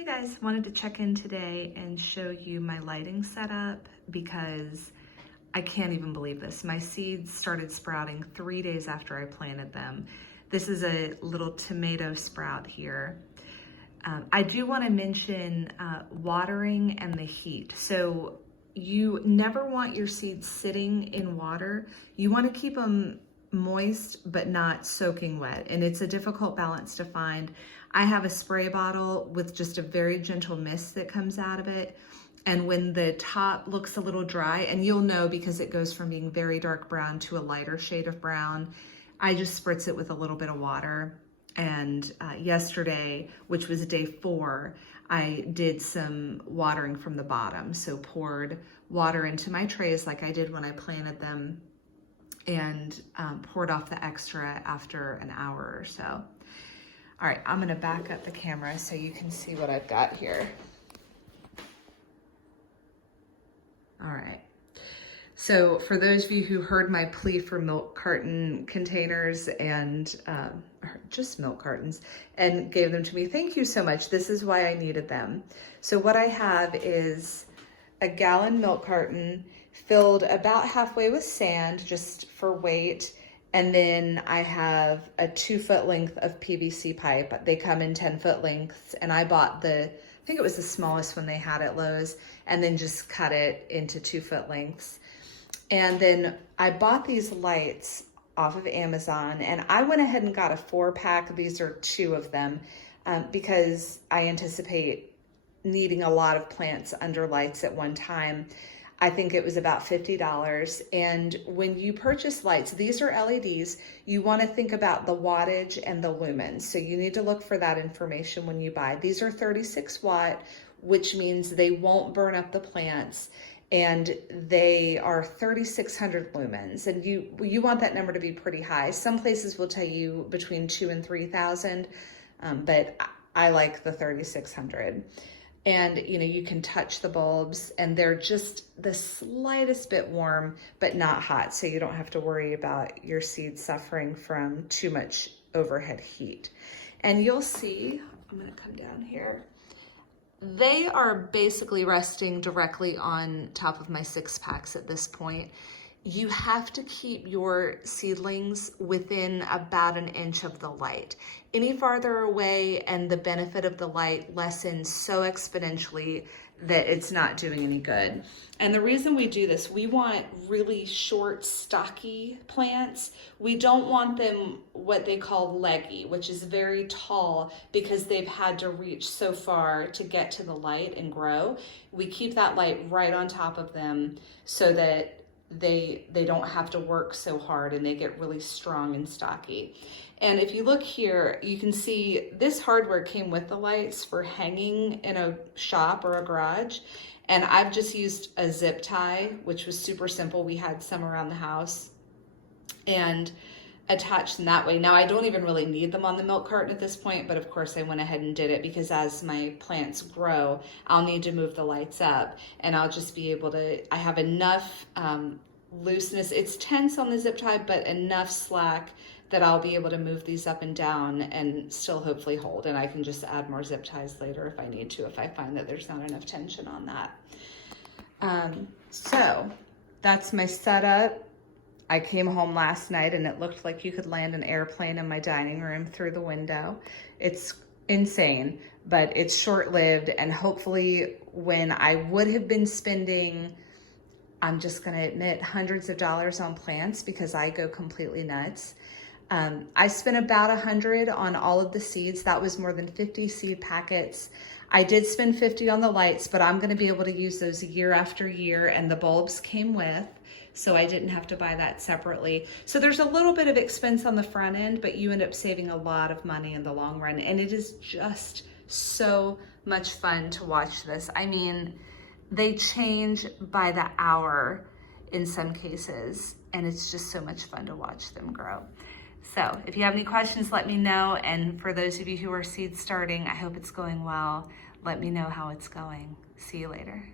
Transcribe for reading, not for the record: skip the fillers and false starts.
Hey guys, wanted to check in today and show you my lighting setup because I can't even believe this. My seeds started sprouting 3 days after I planted them. This is a little tomato sprout here. I do want to mention watering and the heat. So you never want your seeds sitting in water. You want to keep them moist but not soaking wet, and it's a difficult balance to find. I have a spray bottle with just a very gentle mist that comes out of it, and when the top looks a little dry, and you'll know because it goes from being very dark brown to a lighter shade of brown, I just spritz it with a little bit of water. And yesterday, which was day 4, I did some watering from the bottom. So poured water into my trays like I did when I planted them, and poured off the extra after an hour or so. All right, I'm gonna back up the camera so you can see what I've got here. All right. So for those of you who heard my plea for milk carton containers and just milk cartons and gave them to me, thank you so much. This is why I needed them. So what I have is a gallon milk carton filled about halfway with sand just for weight. And then I have a 2-foot length of PVC pipe. They come in 10-foot lengths, and I bought I think it was the smallest one they had at Lowe's, and then just cut it into 2-foot lengths. And then I bought these lights off of Amazon, and I went ahead and got a 4-pack. These are 2 of them because I anticipate needing a lot of plants under lights at one time. I think it was about $50. And when you purchase lights, these are LEDs, you want to think about the wattage and the lumens. So you need to look for that information when you buy. These are 36 watt, which means they won't burn up the plants. And they are 3,600 lumens, and you want that number to be pretty high. Some places will tell you between 2,000 and 3,000, but I like the 3,600. And you can touch the bulbs, and they're just the slightest bit warm, but not hot, so you don't have to worry about your seeds suffering from too much overhead heat. And you'll see, I'm gonna come down here. They are basically resting directly on top of my 6-packs at this point. You have to keep your seedlings within about 1 inch of the light. Any farther away and the benefit of the light lessens so exponentially that it's not doing any good. And the reason we do this, we want really short, stocky plants. We don't want them what they call leggy, which is very tall because they've had to reach so far to get to the light and grow. We keep that light right on top of them so that they don't have to work so hard, and they get really strong and stocky. And if you look here, you can see this hardware came with the lights for hanging in a shop or a garage. And I've just used a zip tie, which was super simple. We had some around the house, and attached them that way. Now I don't even really need them on the milk carton at this point, but of course I went ahead and did it because as my plants grow, I'll need to move the lights up, and I'll just be able to, I have enough looseness. It's tense on the zip tie, but enough slack that I'll be able to move these up and down and still hopefully hold. And I can just add more zip ties later if I need to, if I find that there's not enough tension on that. So that's my setup. I came home last night and it looked like you could land an airplane in my dining room through the window. It's insane, but it's short-lived, and hopefully when I would have been spending, I'm just gonna admit, hundreds of dollars on plants because I go completely nuts. I spent about $100 on all of the seeds. That was more than 50 seed packets. I did spend $50 on the lights, but I'm gonna be able to use those year after year, and the bulbs came with, so I didn't have to buy that separately. So there's a little bit of expense on the front end, but you end up saving a lot of money in the long run, and it is just so much fun to watch this. I mean, they change by the hour in some cases, and it's just so much fun to watch them grow. So if you have any questions, let me know. And for those of you who are seed starting, I hope it's going well. Let me know how it's going. See you later.